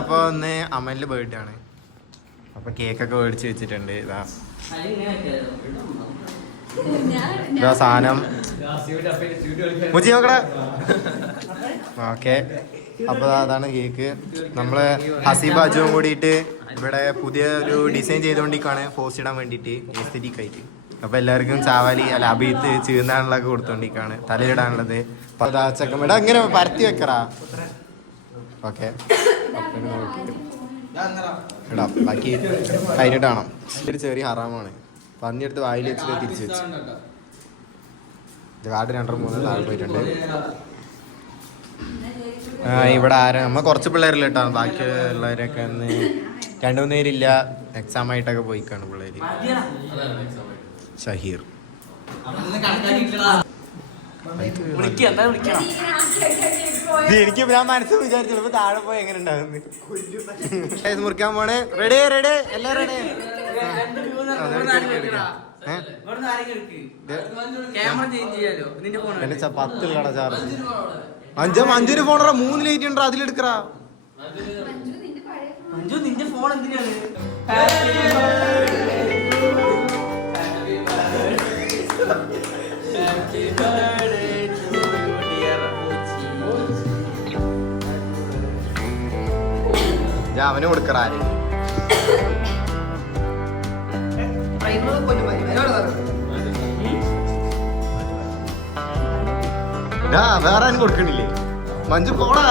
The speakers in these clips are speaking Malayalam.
അപ്പൊ ഒന്ന് അമലിന്റെ ബർത്ത്ഡേ ആണ്. അപ്പൊ കേക്കൊക്കെ മേടിച്ച് വെച്ചിട്ടുണ്ട്. ഇതാ സാധനം മുച്ചി നോക്കടാ. ഓക്കെ, അപ്പൊ അതാണ് കേക്ക്. നമ്മള് ഹസീബ് അജുവും കൂടിയിട്ട് ഇവിടെ പുതിയ ഒരു ഡിസൈൻ ചെയ്തുകൊണ്ടിരിക്കുകയാണ് പോസ്റ്റ് ഇടാൻ വേണ്ടിയിട്ട് എസ്തെറ്റിക് ആയിട്ട്. അപ്പൊ എല്ലാവർക്കും ചാവാലി അല്ല അഭിത്ത് ചീർന്നാനുള്ളതൊക്കെ കൊടുത്തോണ്ടിരിക്കുകയാണ്, തലയിടാനുള്ളത്. അപ്പൊ അതാ ചെക്കമ്മ ഇങ്ങനെ പരത്തി വെക്കറാ. ഓക്കെ, ഇടാം. ബാക്കി കഴിഞ്ഞിട്ടാണോ? ഒരു ചെറിയ ഹറാമാണ്. പന്നിയെടുത്ത് വായിൽ വെച്ചിട്ട് തിരിച്ചു വെച്ച് കാട് 2-3 താഴെ പോയിട്ടുണ്ട്. ഇവിടെ ആരാ നമ്മ കുറച്ച് പിള്ളേരില്ല കേട്ടോ. ബാക്കി ഉള്ളവരൊക്കെ ഒന്ന് 2-3 പേരില്ല. എക്സാം ആയിട്ടൊക്കെ പോയിക്കാണ് പിള്ളേര്. ഷഹീർ എനിക്ക് ഞാൻ മനസ്സിൽ വിചാരിച്ചു താഴെ പോയി എങ്ങനെ ഉണ്ടാകുന്നു. മുറിക്കാൻ പോണേ. റെഡി റെഡി എല്ലാം റെഡി. എന്നെ 10 കട ചാർജ്. 5 ഫോണറ 3 ലൈറ്റ് ഉണ്ടോ അതിലെടുക്കറാ. അവന് കൊടുക്കറാ. വേറെ ആരും കൊടുക്കണില്ലേ? മഞ്ജു പോടാ.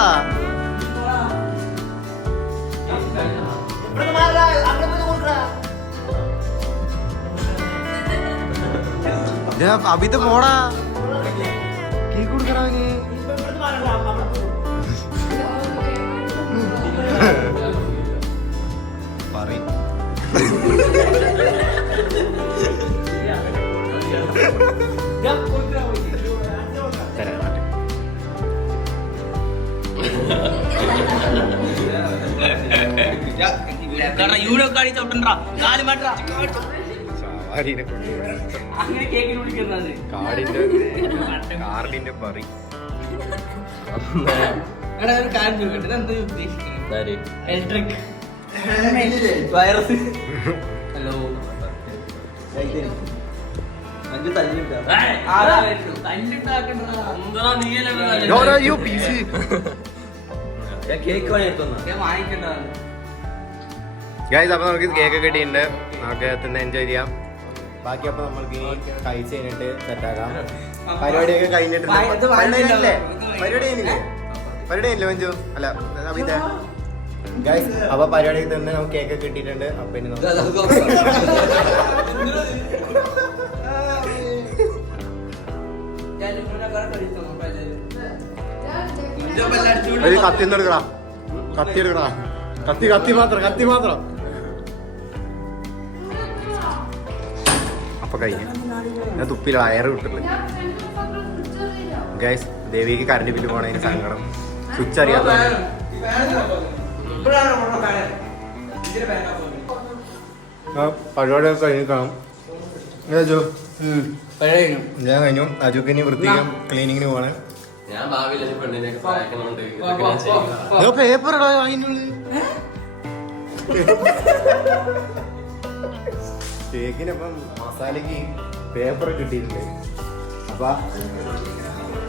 അഭിത് പോടാ. കേക്ക് കൊടുക്കറാന്. പറയും കാർഡിന്റെ പറി. Electric virus. ഹലോ അപ്പൊ നമുക്ക് കേക്ക് കിട്ടിയിട്ടുണ്ട്. നമുക്ക് തിന്ന് എൻജോയ് ചെയ്യാം. ബാക്കി അപ്പൊ നമ്മൾക്ക് കഴിച്ച് കഴിഞ്ഞിട്ട് സെറ്റാക്കാം. പരിപാടിയൊക്കെ കഴിഞ്ഞിട്ടുണ്ട്. പരിപാടി കഴിഞ്ഞില്ലേ മഞ്ജു? അല്ല അഭിത ഗൈസ്, അപ്പൊ പരിപാടിക്ക് തന്നെ നമുക്ക് കേക്ക് കിട്ടിയിട്ടുണ്ട്. അപ്പൊ ഇനി കത്തി എടുക്കടാ. കത്തി എടുക്കടാ. കത്തി മാത്രം. അപ്പൊ കഴിഞ്ഞു. ഞാൻ തുപ്പിൽ വയറ് വിട്ടില്ല ഗൈസ്. ദേവിക്ക് കറണ്ട് ബില്ല് പോണതിന് സങ്കടം. സ്വിച്ച് അറിയാത്ത പരിപാടിയൊക്കെ കഴിഞ്ഞിരിക്കണം. ഞാൻ കഴിഞ്ഞു. അജുക്ക് ഇനി വൃത്തിക്കും ക്ലീനിങ്ങിന് പോവാണ്. പേപ്പർ ഇടാ അതിനുള്ളിൽ. കേക്കിനപ്പം മസാലക്ക് പേപ്പർ കിട്ടിയിട്ടുണ്ട്. അപ്പൊ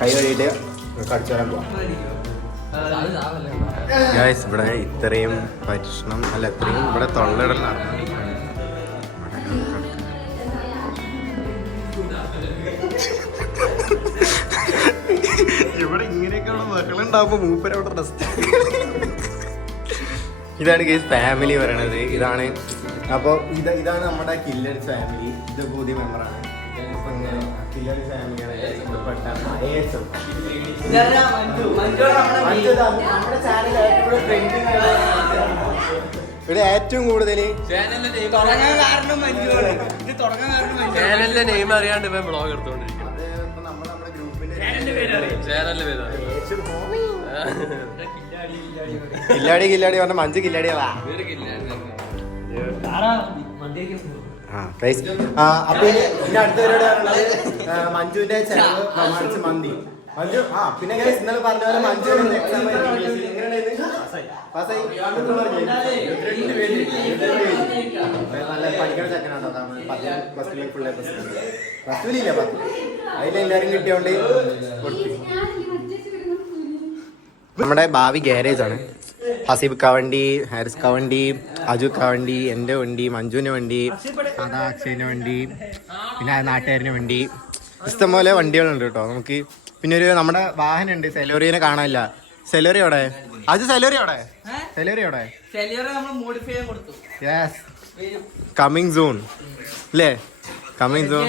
കൈ കഴുകിയിട്ട് കടിച്ചു വരാൻ പോവാം. ഗൈസ്, ഇവിടെ ഇത്രയും പരീക്ഷണം അല്ല ഇത്രയും ഇവിടെ തൊള്ളയിടലാണ്. ഇവിടെ ഇങ്ങനെയൊക്കെയുള്ള മക്കളുണ്ടാവുമ്പോ മൂപ്പരവിടെ റെസ്റ്റ്. ഇതാണ് ഗൈസ് ഫാമിലി പറയണത്. ഇതാണ് അപ്പോൾ ഇതാണ് നമ്മുടെ കില്ലർ ഫാമിലി. ഇത് പുതിയ മെമ്പറാണ്. കില്ലർ ഫാമിലിയാണ്. ഇവിടെ ഏറ്റവും കൂടുതൽ ചാനലിന്റെ നെയിം അറിയാണ്ട് ബ്ലോഗ് എടുത്തോണ്ടിരിക്കുന്നത്. നമ്മുടെ ഗ്രൂപ്പിന്റെ കില്ലാടി പറഞ്ഞ 5 കില്ലാടികളാ. അപ്പൊ ഇനി അടുത്ത പരിപാടി മഞ്ജുവിന്റെ ചെലവ് പ്രമാണിച്ച് മന്തി. മഞ്ജു പിന്നെ ഇന്നലെ പറഞ്ഞ പോലെ മഞ്ജു എങ്ങനെയായിരുന്നു? നല്ല പഠിക്കണ ചെക്കനാണോ ബസ്സിലില്ല 10 അതിലെല്ലാരും കിട്ടിയോണ്ട് നമ്മുടെ ഭാവി ഗ്യാരേജ് ആണ്. ഹസീബ് വണ്ടി, ഹാരിസ് വണ്ടി, അജു വണ്ടി, എൻ്റെ വണ്ടി, മഞ്ജുവിന് വണ്ടി, അതാ അക്ഷയന് വണ്ടി, പിന്നെ നാട്ടുകാരന് വണ്ടി, ഇഷ്ടംപോലെ വണ്ടികളുണ്ട് കേട്ടോ നമുക്ക്. പിന്നെ ഒരു നമ്മുടെ വാഹനം ഉണ്ട്, സെലോറിയെ കാണാനില്ല. സെലോറി എവിടെ? അജു സെലോറി എവിടെ? സെലോറി എവിടെ? യെസ്, കമ്മിങ് സൂൺ അല്ലേ? Coming soon.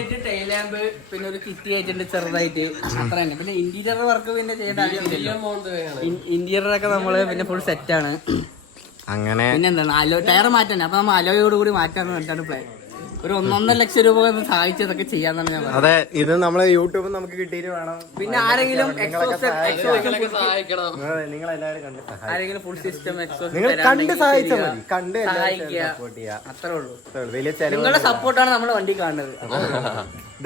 പിന്നെ ഒരു കിറ്റ് ആയിട്ടുണ്ട് ചെറുതായിട്ട്, അത്ര തന്നെ. പിന്നെ ഇന്റീരിയർ വർക്ക് പിന്നെ ചെയ്യേണ്ട ഇന്റീരിയർ ഒക്കെ നമ്മള് പിന്നെ ഫുൾ സെറ്റ് ആണ്. അങ്ങനെ പിന്നെ എന്താണ് ടയർ മാറ്റാൻ, അപ്പൊ നമ്മൾ അലോയോട് കൂടി മാറ്റാന്ന് പറഞ്ഞിട്ടാണ് പ്ലാൻ. ഒരു 1.5 ലക്ഷം രൂപ സഹായിച്ചതൊക്കെ ചെയ്യാന്നാണ് ഞാൻ പറഞ്ഞത്. അതെ, ഇത് നമ്മള് യൂട്യൂബിൽ നമുക്ക് കിട്ടിയിട്ട് വേണം. പിന്നെ ആരെങ്കിലും നിങ്ങളെല്ലാവരും ഫുൾ സിസ്റ്റം നിങ്ങൾ കണ്ട് സഹായിച്ചാൽ മതി. കണ്ട് സപ്പോർട്ട് ചെയ്യാം, അത്രേ ഉള്ളൂ. വലിയ ചെലവ്. നിങ്ങളുടെ സപ്പോർട്ടാണ് നമ്മുടെ വണ്ടി കാണുന്നത്.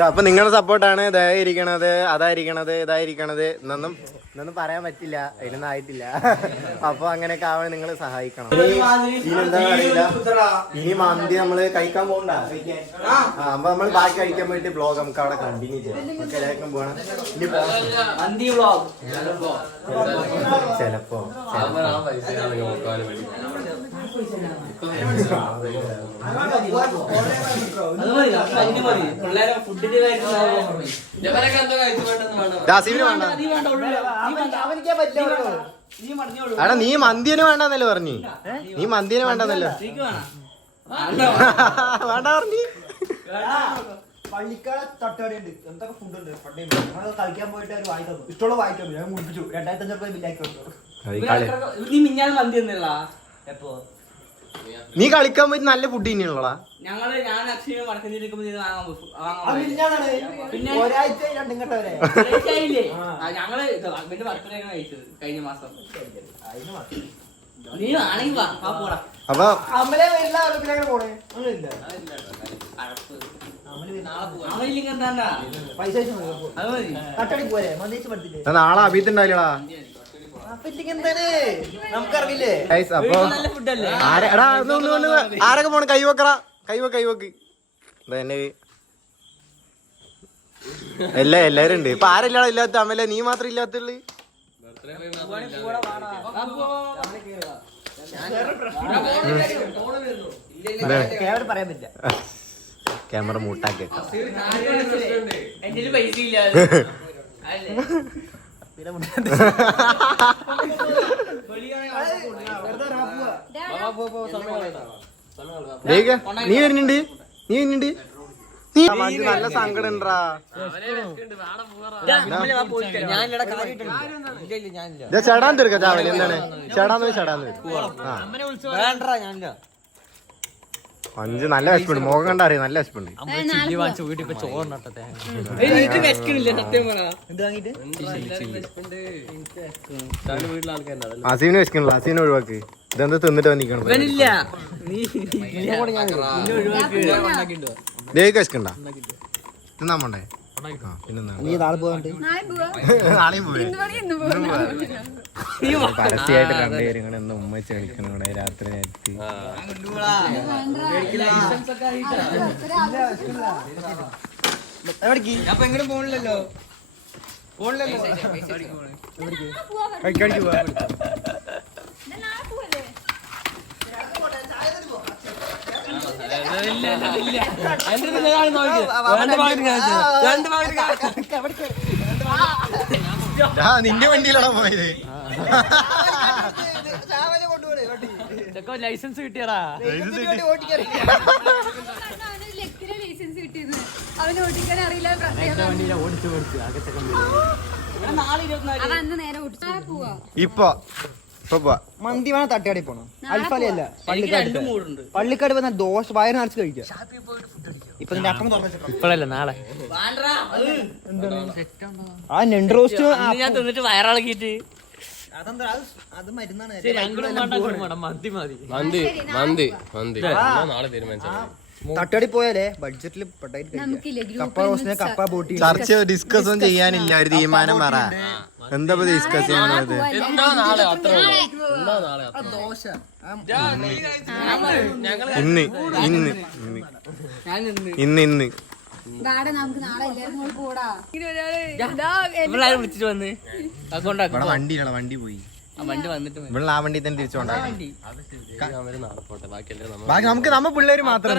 അപ്പൊ നിങ്ങളുടെ സപ്പോർട്ടാണ് ഇതായിരിക്കണത്, അതായിരിക്കണത്, ഇതായിരിക്കണത് എന്നൊന്നും പറയാൻ പറ്റില്ല, അതിനൊന്നും ആയിട്ടില്ല. അപ്പൊ അങ്ങനെയൊക്കെ ആവാൻ നിങ്ങൾ സഹായിക്കണം. ഇനിയെന്താ അറിയില്ല, ഇനി മന്തി നമ്മള് കഴിക്കാൻ പോകണ്ട. അപ്പൊ നമ്മൾ ബാക്കി കഴിക്കാൻ പോയിട്ട് ബ്ലോഗ് നമുക്ക് അവിടെ കണ്ടിന്യൂ ചെയ്യാം. നമുക്ക് എല്ലാവർക്കും പോകണം. ചിലപ്പോ എടാ, നീ മന്തിന് വേണ്ടെന്നല്ലേ പറഞ്ഞു? നീ മന്തിന് വേണ്ടെന്നല്ലോ വേണ്ട പറഞ്ഞു. പള്ളിക്കാട് തട്ടുകടയുണ്ട്, എന്തൊക്കെ ഫുഡ് ഉണ്ട്. ഞങ്ങൾ കളിക്കാൻ പോയിട്ട് അവർ വാങ്ങി തന്നു, ഇഷ്ടമുള്ള വാങ്ങി തന്നു. ഞാൻ മുടിപ്പിച്ചു 2500 രൂപ ബില്ലാക്കി കൊടുത്തു. നീ മിഞ്ഞാൽ മന്തി ഒന്നുമില്ല. എപ്പോ നീ കളിക്കാൻ പോയിട്ട് നല്ല ഫുഡ് തന്നെയാണല്ലോടാ. ഞാൻ അക്ഷയ വടക്കഞ്ചേരിക്കുമ്പോ പിന്നെ ഒരാഴ്ച രണ്ടും കെട്ട വരെ ഞങ്ങള് എന്റെ ബർത്ത്ഡേ കഴിച്ചത് കഴിഞ്ഞ മാസം. നീ ആണെങ്കിൽ പോടാ. അപ്പൊ അമ്മലെ വരില്ല, പിന്നെ പോണേ അങ്ങനെയില്ല. പൈസ കട്ടടി പോരെ മന്ദിച്ച് പഠിച്ചിട്ട് നാളെ അഭിത്തുണ്ടായില്ലടാ. നമുക്കറിയില്ലേ? അപ്പൊ ആരൊക്കെ പോണ? കൈവെക്കറ, കൈവെക്ക്. എല്ലാരും ഉണ്ട്. ഇപ്പൊ ആരെല്ലാം ഇല്ലാത്ത? അമ്മല്ലേ നീ മാത്രം ഇല്ലാത്തുള്ളു. പറയാൻ പറ്റില്ല, ക്യാമറ മൂട്ടാക്കി. എന്റെ പൈസ ഇല്ല. നീ വരുന്നുണ്ട് നീ നല്ല സങ്കടം ഉണ്ടാ. ചടാൻ തീർക്ക ചാവല്. എന്താണ് ചടാന്ന്? അഞ്ച് നല്ല വിശപ്പുണ്ട്. മുഖം കണ്ടാ അറിയാം, നല്ല വിശപ്പുണ്ട്. അസീനെ വിശക്കണില്ല, അസീനെ ഒഴിവാക്ക്. ഇതെന്താ തിന്നിട്ട് വന്നിക്കണം. ദേവിക്ക് വിശക്കണ്ട, തിന്നാ പോണ്ടേ? പരസ്യമായിട്ട് കണ്ടുകയറി ഇങ്ങനെ ഒന്ന് ഉമ്മച്ച് കളിക്കണം ഇവിടെ രാത്രി നേരത്ത്. അപ്പൊ എങ്ങനെ പോണില്ലല്ലോ. നിന്റെ വണ്ടിയിലാണോ പോയത്? ലൈസൻസ് കിട്ടിയടാ. അവന് ഓടിക്കാൻ അറിയില്ല. ഇപ്പൊ മന്തി വേണം, തട്ടുകടയിൽ പോണം. അൽഫാലല്ല, പള്ളിക്കാട് വന്നാൽ ദോശ വയറ് നിറച്ച് കഴിക്കാം. ഇപ്പൊ നിന്റെ അക്കം ഇപ്പഴല്ല, നാളെ ആ നെണ്ട് റോസ്റ്റ് ഞാൻ തിന്നിട്ട് വയറിളക്കിട്ട് അത് മരുന്നാണ്. മന്തി മതി. മന്തി നാളെ തീരുമാനിച്ചു. തട്ടുകടി പോയാലേ ബഡ്ജറ്റിൽ നമുക്കില്ലേ കപ്പ റോസ്റ്റിന് കപ്പ ബോട്ടി ചർച്ച ഡിസ്കസ് ഒന്നും ചെയ്യാനില്ല ഒരു തീരുമാനം പറ. എന്താ ഡിസ്കസ് ചെയ്യാനുള്ളത്? ഇന്ന് ഇന്ന് ഇന്ന് ഇന്ന് നമുക്ക് നാളെ എല്ലാവരും കൂടെ പോടാ. വിളിച്ചിട്ട് വന്ന് അതുകൊണ്ടാക്കും ഇവിടെ വണ്ടിയാണ്, വണ്ടി പോയി. വണ്ടി വന്നിട്ട് ഇവിടെ ആ വണ്ടി തന്നെ തിരിച്ചോണ്ടാക്കി. ബാക്കി നമുക്ക് നമ്മ പിള്ളേര് മാത്രം,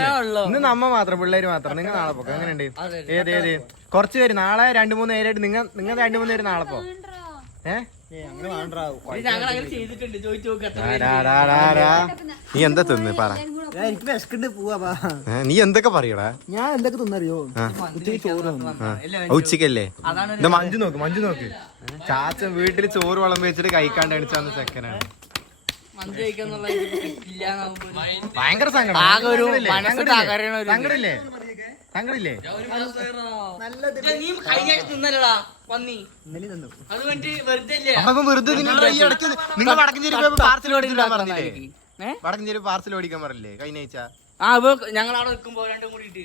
ഇന്ന് നമ്മ മാത്രം പിള്ളേര് മാത്രം. നിങ്ങൾ നാളെ പോക്കാം. എങ്ങനെയുണ്ട്? ഏത് ഏത് കുറച്ച് പേര് നാളെ 2-3 പേരായിട്ട് നിങ്ങൾ 2-3 പേര് നാളെ പോ. ചെയ്തിട്ടുണ്ട് ചോദിച്ചു നോക്കാം. നീ എന്താ തിന്ന് പറ. എനിക്ക് വിശക്കുണ്ട് പോവാ. നീ എന്തൊക്കെ പറയടാ? ഞാൻ എന്തൊക്കെ തിന്നറിയോ? ഉച്ചയ്ക്ക് ചോറ് ഉച്ചക്കല്ലേ? ഇത് മഞ്ജു നോക്ക്, മഞ്ജു നോക്ക്. ചാച്ചൻ വീട്ടിൽ ചോറ് വളം വെച്ചിട്ട് കഴിക്കാണ്ട് അടിച്ചു വന്ന സെക്കൻഡാണ്. ഭയങ്കര സങ്കടം. സങ്കടില്ലേ? സങ്കടില്ലേ? അപ്പൊ വെറുതെ നിങ്ങൾ വടക്കഞ്ചേരി പാർസൽ ഓടിക്കാൻ പറഞ്ഞില്ലേ? വടക്കഞ്ചേരി പാർസൽ ഓടിക്കാൻ പറഞ്ഞില്ലേ കഴിഞ്ഞ ആഴ്ച? ഞങ്ങൾ അവിടെ നിൽക്കുമ്പോ രണ്ടും കൂടിയിട്ട്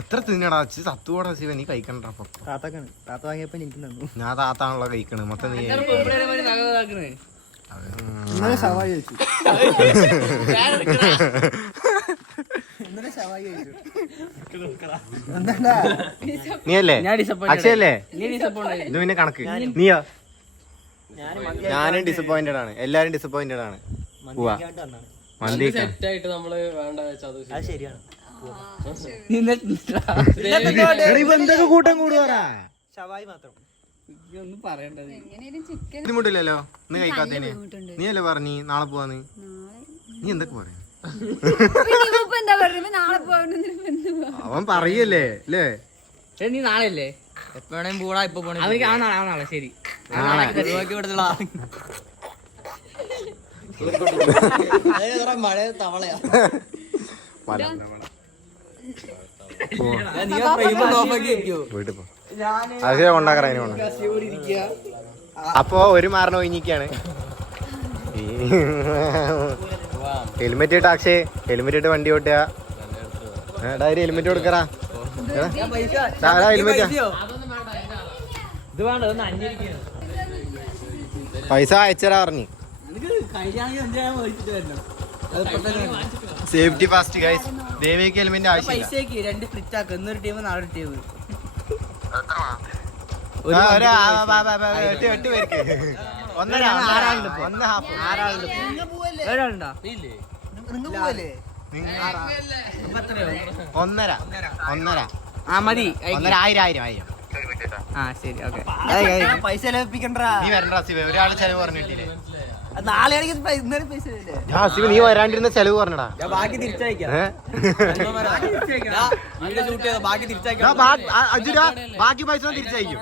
എത്ര തിന്നടാ സത്തുകൂടാ ശിവ. നീ കഴിക്കണ്ട. താത്താക്കാണ്. താത്ത വാങ്ങിയപ്പോ എനിക്ക് തന്നു. ഞാൻ താത്താണല്ലോ കഴിക്കണ് മൊത്തം. നീ ഇന്നലെ ഷവായി കഴിച്ചു. ഇന്നലെ ഷവായി കഴിച്ചു. എന്താ നീയല്ലേ അക്ഷയല്ലേ? ഇത് പിന്നെ കണക്ക്. നീയോ? ഞാനും ഡിസപ്പോയിന്റഡ് ആണ്. എല്ലാരും ഡിസപ്പോയിന്റഡ് ആണ്. പോവാ മന്തി ശരിയാണ്. എന്തൊക്കെ കൂട്ടം കൂടുവാറാ? ഷവായി മാത്രം ഒന്നും പറയണ്ടത്. ബുദ്ധിമുട്ടില്ലല്ലോ ഇന്ന് കഴിക്കാത്തേന്. നീ അല്ലേ പറഞ്ഞീ നാളെ പോവാന്ന്? നീ എന്തൊക്കെ പറയാ? എന്താ പറയുമ്പോ നാളെ പോകാൻ അവൻ പറയല്ലേ അല്ലേ? നീ നാളെ അല്ലേ? എപ്പോ വേണേലും പോടാ. ഇപ്പൊ അവർക്ക് ആ നാളെ ശരി. മഴ തവളയാ. വീട്ടിൽ പോ. അതൊക്കെ കൊണ്ടാക്കറ. അപ്പൊ ഒരു മാറണ ഒഴിഞ്ഞിക്കാണ്. ഹെൽമെറ്റ് ഇട്ട് അക്ഷയ്, ഹെൽമെറ്റ് ഇട്ട് വണ്ടി ഓട്ടുക. ഒരു ഹെൽമെറ്റ് കൊടുക്കറാ. ഹെൽമെറ്റ് പൈസ അയച്ചരാ പറഞ്ഞു. Safety fast guys. ദേവിക്ക് ഹെൽമെറ്റ് ആവശ്യമില്ല. രണ്ട് സ്പ്ലിറ്റ് ആക്കും. ഇന്നൊരു ടീം നാളെ ഒരു ടീം. 8 പേർക്ക് 1.5 ഒരാളുണ്ടോ? 1.5 ആ മതി. 1.5 ആ ശരി ഓക്കെ. പൈസ ചെലവിപ്പിക്കണ്ട. നീ വരണ്ട ശിവ. ഒരാള് ചെലവ് പറഞ്ഞിട്ടില്ലേ? നാളെ ഇന്നലെ പൈസ ഇല്ലേ? ശിവ നീ വരാണ്ടിരുന്ന ചെലവ് പറഞ്ഞടാ. ബാക്കി തിരിച്ചയക്കാം. ബാക്കി പൈസ തിരിച്ചയക്കും.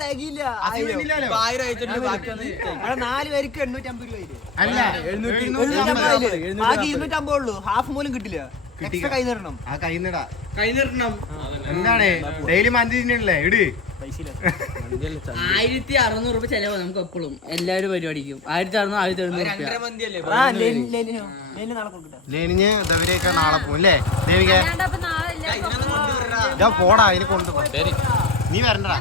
തികയില്ല. 4 പേർക്ക് 850 രൂപ. അല്ല 750 ബാക്കി 250 ഉള്ളൂ. ഹാഫ് പോലും കിട്ടില്ല. എക്സ്ട്രാ കൈ നിറണം. ആ കൈന്നിടാ. എന്താണ് ഡെയിലി മന്തി തിന്നല്ലേ? ഇട്. 1600 രൂപ ചെലവ് നമുക്ക് എപ്പോഴും എല്ലാവരും പരിപാടിക്കും. 1600-1700 ലേനിഞ്ഞ് ദവരെയൊക്കെ നാളെ പോകും അല്ലേ ദേവിക? ഞാൻ പോടാ അതിന് കൊണ്ടുപോ. നീ വരണ്ടടാ.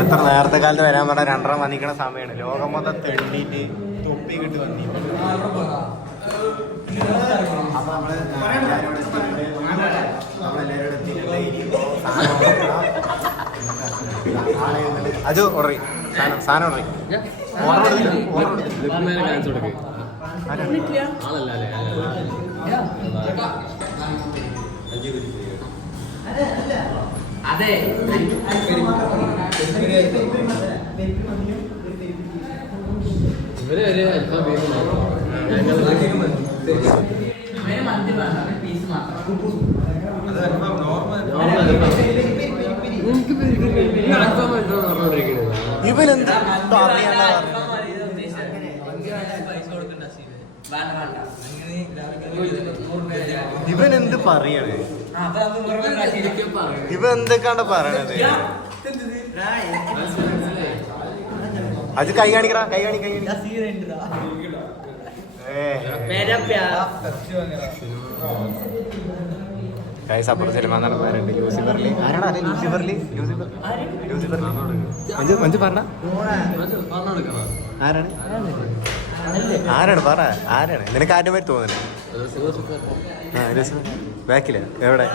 എത്ര നേരത്തെ കാലത്ത് വരാൻ പറഞ്ഞ 2:30 വന്നിക്കണ സമയമാണ്. ലോകം മൊത്തം തെണ്ടിട്ട് തൊപ്പി കിട്ടി വന്നി. അപ്പൊ നമ്മളെല്ലാരും അജു ഓർഡർ സാധനം ഓർഡർ അതെ ഇവനെന്താ ഇവനെന്ത് പറയണേ? ഇവ എന്തൊക്കെയാണ് പറയണത്? അത് കൈ കാണിക്കടാ കൈ കാണി അപ്പുറം സിനിമ നടന്മാരുണ്ട് ലൂസിഫറിൽ ആരാണ് ലൂസിഫറിൽ മഞ്ജു പറഞ്ഞ ആരാണ് പറ ആരാണ് നിനക്ക് ആരുടെ പേര് തോന്നുന്നില്ല ബാക്കില് എവിടെ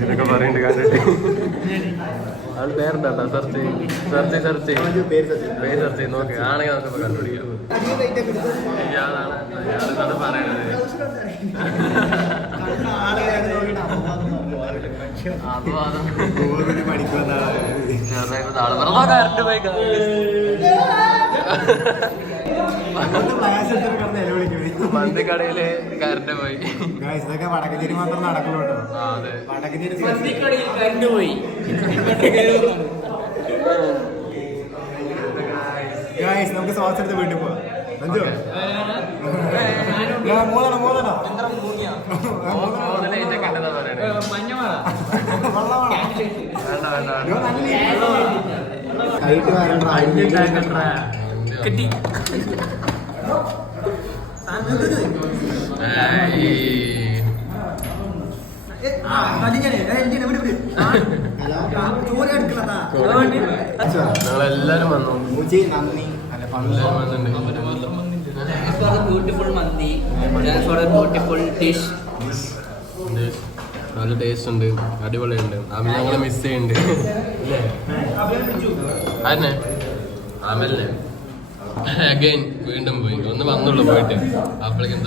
ഇതൊക്കെ പറയണ്ട് കണ്ടിട്ട് അത് പേരുണ്ടോ സെർച്ച് സെർച്ച് നോക്ക് ആണെങ്കിൽ നമുക്ക് കണ്ടുപിടിക്കാം ഇയാളാണ് പറയണത് മന്തിക്കടയില് കറണ്ട് പോയി ഇതൊക്കെ വടക്കഞ്ചേരി മാത്രം നടക്കുള്ളൂ കേട്ടോ. വടക്കഞ്ചേരി കറണ്ട് പോയി. ഗായ്സ് നമുക്ക് ശ്വാസം എടുത്ത് വീട്ടിൽ പോവാം. മഞ്ജു മൂന്നെണ്ണോ കിട്ടി. ഞങ്ങളെല്ലാരും വന്നു ബ്യൂട്ടിഫുൾ മന്തി, ബ്യൂട്ടിഫുൾ ഡിഷ്. നല്ല ടേസ്റ്റ് ഉണ്ട്, അടിപൊളിയുണ്ട്. അമൽ ഞങ്ങളെ മിസ് ചെയ്യുന്നുണ്ട്. ആന്നെ അമലിനെ അഗൈൻ വീണ്ടും പോയി ഒന്ന് വന്നുള്ളൂ പോയിട്ട്. അപ്പോഴേക്കും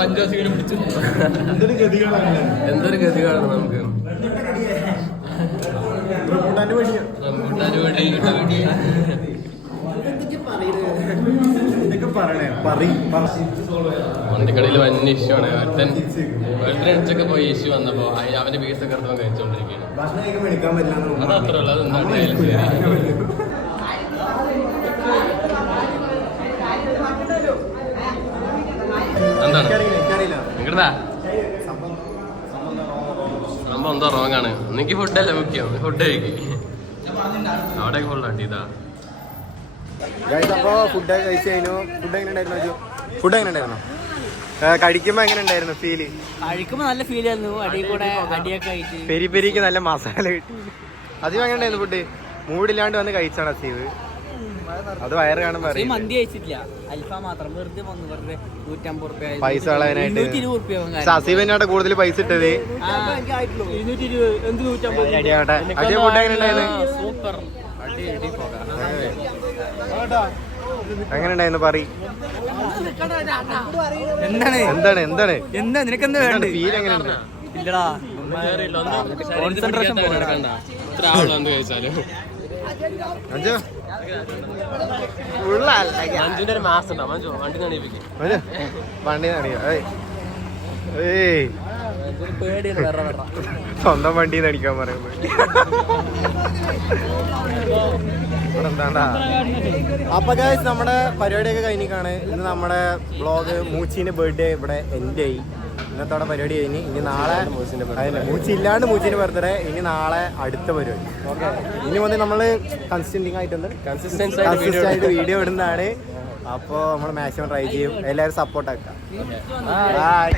പഞ്ചാസിങ്ങനെ പിടിച്ചു. എന്തൊരു ഗതികളാണ് നമുക്ക്. വണ്ടിക്കടയിൽ വന്ന ഇഷ്യൂ ആണ്. ഒരുത്തൻ അടിച്ചൊക്കെ പോയി ഇഷ്യൂ വന്നപ്പോ അവന്റെ പീസൊക്കെ എടുത്തവൻ കഴിച്ചോണ്ടിരിക്കുകയാണ്. അത് അത്ര ഉള്ളു. അത് എന്തായാലും ശരി. എന്താണ് നിങ്ങടാ സംഭവം എന്തോ റോങ് ആണ്. എനിക്ക് ഫുഡല്ല മുഖ്യം, ഫുഡ് കഴിക്കും. അവിടെ ഫുൾ ഇതാ അപ്പൊ ഫുഡ് കഴിച്ചു കഴിഞ്ഞു. ഫുഡ് എങ്ങനെ ഉണ്ടായിരുന്നു? കഴിക്കുമ്പോ എങ്ങനെ ഉണ്ടായിരുന്നു ഫീല്? കഴിക്കുമ്പോ നല്ല ഫീൽ ആയിരുന്നു. അടി കൂടെ അടിയൊക്കെ ആയിട്ട് പെരി പെരിക്ക് നല്ല മസാല കിട്ടി. അസീവ് എങ്ങനെ ഉണ്ടായിരുന്നു ഫുഡ്? മൂടില്ലാണ്ട് വന്ന് കഴിച്ചാണ് അസീവ്. അത് വയറ് കാണുമ്പോ മന്തി കഴിച്ചിട്ടില്ല, അൽഫാം മാത്രം. വെറുതെ വന്നു, വെറുതെ 150 രൂപ പൈസ കളയാനായിട്ട്. 220 രൂപ. അസീവ് തന്നെയാണ് കൂടുതൽ പൈസ ഇട്ടത്. 220 ഫുഡ് എങ്ങനെ ഉണ്ടായിരുന്നു? സൂപ്പർ. എങ്ങനെ ഉണ്ടായിരുന്നു പറ. എന്താ നിനക്കെന്താ വേണ്ട? ഫീൽ എങ്ങനെയുണ്ട്? ഇല്ലടാ കോൺസെൻട്രേഷൻ കഴിച്ചാലും അഞ്ചിന്റെ ഒരു മാസം ഉണ്ടാവും. മഞ്ജു വണ്ടി നടിപ്പിക്കും. വണ്ടി നടിയോ? സ്വന്തം വണ്ടി നടിക്കാൻ പറയുമ്പോ എന്താണ്ടാ. അപ്പൊ ഗൈസ് നമ്മുടെ പരിപാടിയൊക്കെ കഴിഞ്ഞിക്കാണ്. ഇന്ന് നമ്മുടെ വ്ളോഗ് മൂച്ചിന്റെ ബർത്ത്ഡേ ഇവിടെ എൻഡ് ആയി. ഇന്നത്തോടെ പരിപാടി കഴിഞ്ഞ് ഇനി നാളെ മൂച്ചി ഇല്ലാണ്ട് മൂച്ചിന്റെ ബർത്ത്ഡേ. ഇനി നാളെ അടുത്ത പരിപാടി. ഓക്കെ, ഇനി വന്ന് നമ്മള് കൺസിസ്റ്റൻസ് ആയിട്ട് വീഡിയോ ഇടുന്നതാണ്. അപ്പോൾ നമ്മൾ മാക്സിമം ട്രൈ ചെയ്യും. എല്ലാവരും സപ്പോർട്ട് ആക്കാം. ബൈ.